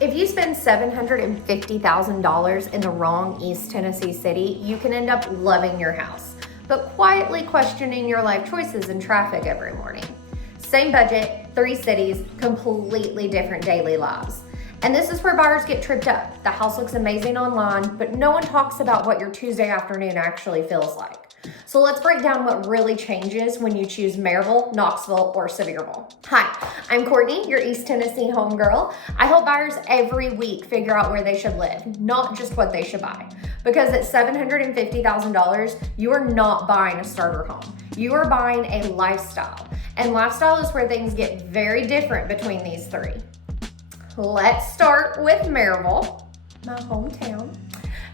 If you spend $750,000 in the wrong East Tennessee city, you can end up loving your house, but quietly questioning your life choices and traffic every morning. Same budget, 3 cities, completely different daily lives. And this is where buyers get tripped up. The house looks amazing online, but no one talks about what your Tuesday afternoon actually feels like. So let's break down what really changes when you choose Maryville, Knoxville, or Sevierville. Hi, I'm Courtney, your East Tennessee homegirl. I help buyers every week figure out where they should live, not just what they should buy. Because at $750,000, you are not buying a starter home. You are buying a lifestyle. And lifestyle is where things get very different between these 3. Let's start with Maryville, my hometown.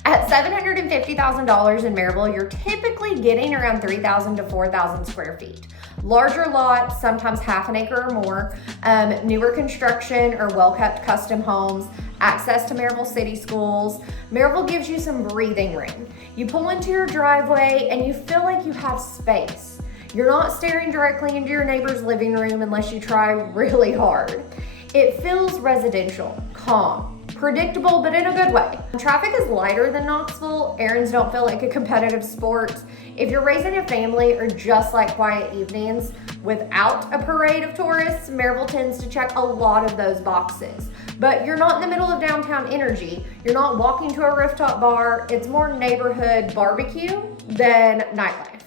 At $750,000 in Maryville, you're typically getting around 3,000 to 4,000 square feet. Larger lots, sometimes half an acre or more, newer construction or well-kept custom homes, access to Maryville City Schools. Maryville gives you some breathing room. You pull into your driveway and you feel like you have space. You're not staring directly into your neighbor's living room unless you try really hard. It feels residential, calm, predictable, but in a good way. Traffic is lighter than Knoxville. Errands don't feel like a competitive sport. If you're raising a family or just like quiet evenings without a parade of tourists, Maryville tends to check a lot of those boxes. But you're not in the middle of downtown energy. You're not walking to a rooftop bar. It's more neighborhood barbecue than nightlife.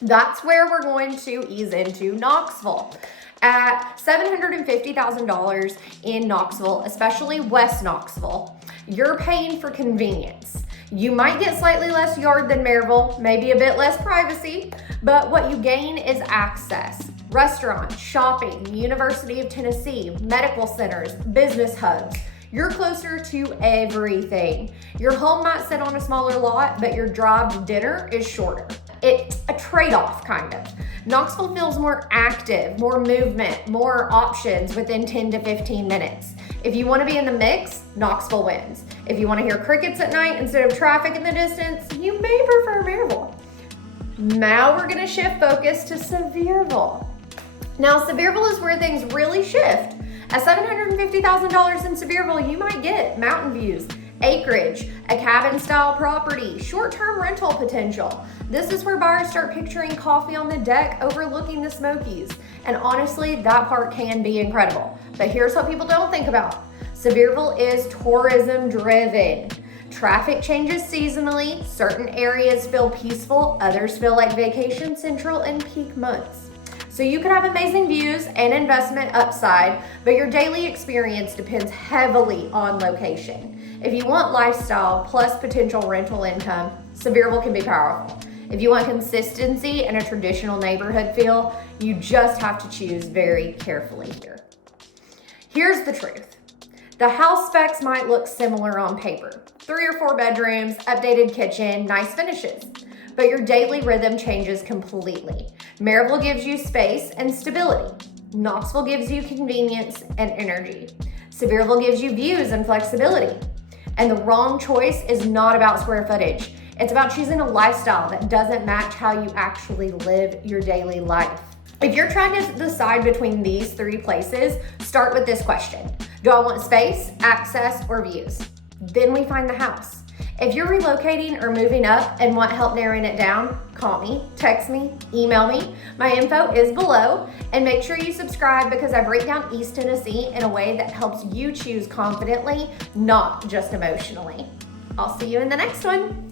That's where we're going to ease into Knoxville. At $750,000 in Knoxville, especially West Knoxville, you're paying for convenience. You might get slightly less yard than Maryville, maybe a bit less privacy, but what you gain is access. Restaurants, shopping, University of Tennessee, medical centers, business hubs. You're closer to everything. Your home might sit on a smaller lot, but your drive to dinner is shorter. It's a trade-off, kind of. Knoxville feels more active, more movement, more options within 10 to 15 minutes. If you want to be in the mix, Knoxville wins. If you want to hear crickets at night instead of traffic in the distance, you may prefer Maryville. Now we're going to shift focus to Sevierville. Now, Sevierville is where things really shift. At $750,000 in Sevierville, you might get mountain views, acreage, a cabin-style property, short-term rental potential. This is where buyers start picturing coffee on the deck overlooking the Smokies. And honestly, that part can be incredible. But here's what people don't think about. Sevierville is tourism-driven. Traffic changes seasonally. Certain areas feel peaceful, others feel like vacation central in peak months. So you could have amazing views and investment upside, but your daily experience depends heavily on location. If you want lifestyle plus potential rental income, Sevierville can be powerful. If you want consistency and a traditional neighborhood feel, you just have to choose very carefully here. Here's the truth. The house specs might look similar on paper. 3 or 4 bedrooms, updated kitchen, nice finishes. But your daily rhythm changes completely. Maryville gives you space and stability. Knoxville gives you convenience and energy. Sevierville gives you views and flexibility. And the wrong choice is not about square footage. It's about choosing a lifestyle that doesn't match how you actually live your daily life. If you're trying to decide between these 3 places, start with this question. Do I want space, access, or views? Then we find the house. If you're relocating or moving up and want help narrowing it down, call me, text me, email me. My info is below. And make sure you subscribe because I break down East Tennessee in a way that helps you choose confidently, not just emotionally. I'll see you in the next one.